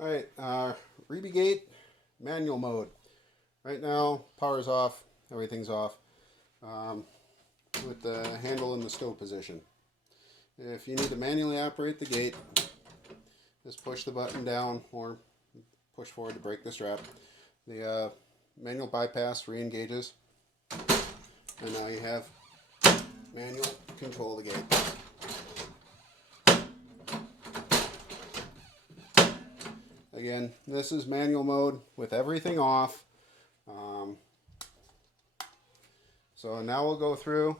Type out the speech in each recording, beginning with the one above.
Alright, Reby Gate, manual mode. Right now, power's off, everything's off, with the handle in the stove position. If you need to manually operate the gate, just push the button down or push forward to break the strap. The manual bypass re-engages, and now you have manual control of the gate. Again, this is manual mode with everything off. So now we'll go through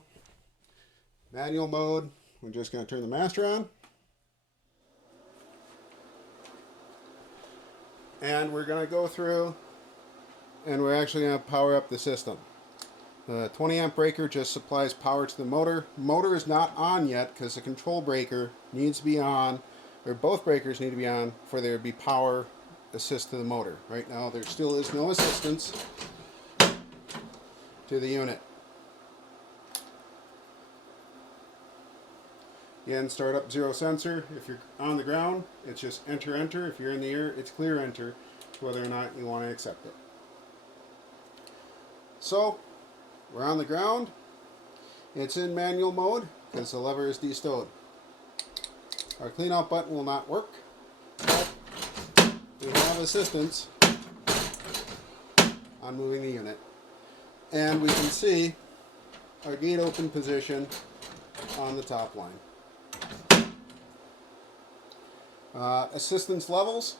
manual mode. We're just going to turn the master on. And we're going to go through and we're actually going to power up the system. The 20 amp breaker just supplies power to the motor. Motor is not on yet because the control breaker needs to be on, or both breakers need to be on for there to be power assist to the motor. Right now there still is no assistance to the unit. Again, start up zero sensor. If you're on the ground, it's just enter, enter. If you're in the air, it's clear enter, whether or not you want to accept it. So, we're on the ground. It's in manual mode because the lever is de-stowed. Our clean out button will not work, but we have assistance on moving the unit. And we can see our gate open position on the top line. Assistance levels.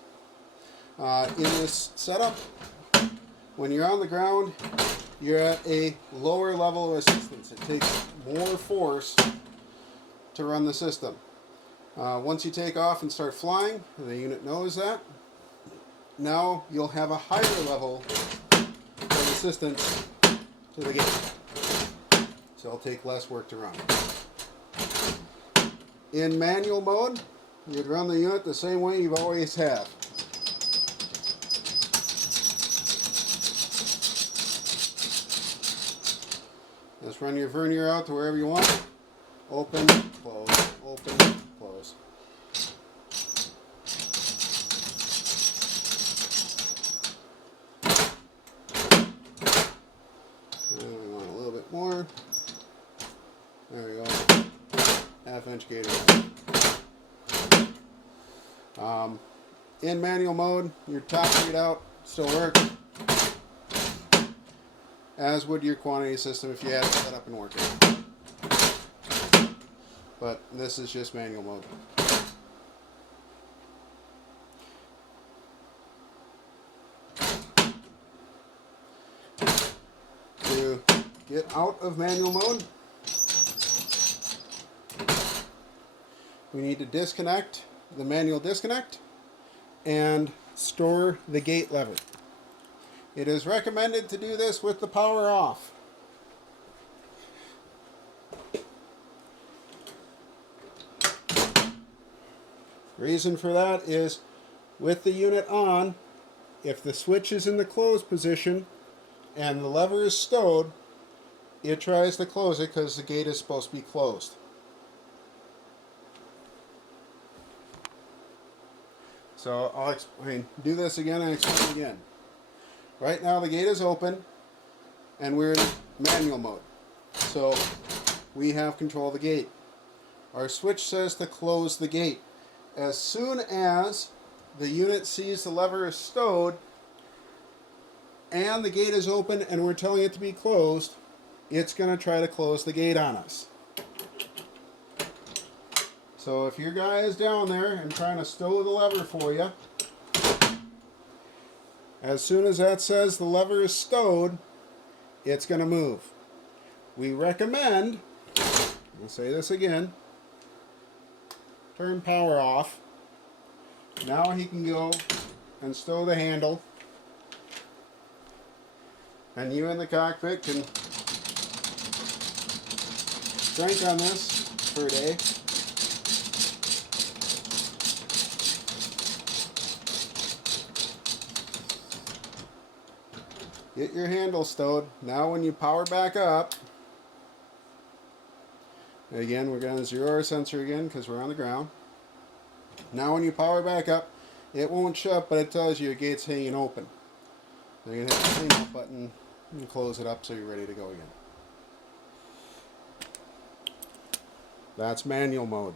In this setup, when you're on the ground, you're at a lower level of assistance. It takes more force to run the system. Once you take off and start flying, the unit knows that. Now you'll have a higher level of assistance to the gate. So it'll take less work to run. In manual mode, you'd run the unit the same way you've always have. Just run your vernier out to wherever you want. Open, close, open, close. And we want a little bit more. There we go. Half-inch gator. In manual mode, your top readout still works, as would your quantity system if you had it set up and working. But this is just manual mode. To get out of manual mode, we need to disconnect the manual disconnect and store the gate lever. It is recommended to do this with the power off. Reason for that is with the unit on, if the switch is in the closed position and the lever is stowed, it tries to close it because the gate is supposed to be closed. So I'll do this again and explain again. Right now the gate is open and we're in manual mode. So we have control of the gate. Our switch says to close the gate. As soon as the unit sees the lever is stowed and the gate is open and we're telling it to be closed, it's going to try to close the gate on us. So if your guy is down there and trying to stow the lever for you, as soon as that says the lever is stowed, it's going to move. We recommend, I'll say this again, turn power off. Now he can go and stow the handle, and you in the cockpit can crank on this for a day. Get your handle stowed. Now when you power back up, again we're going to zero our sensor again because we're on the ground. Now when you power back up, It won't shut, but it tells you your gate's hanging open. You're going to hit the clean up button and close it up so you're ready to go again. That's manual mode.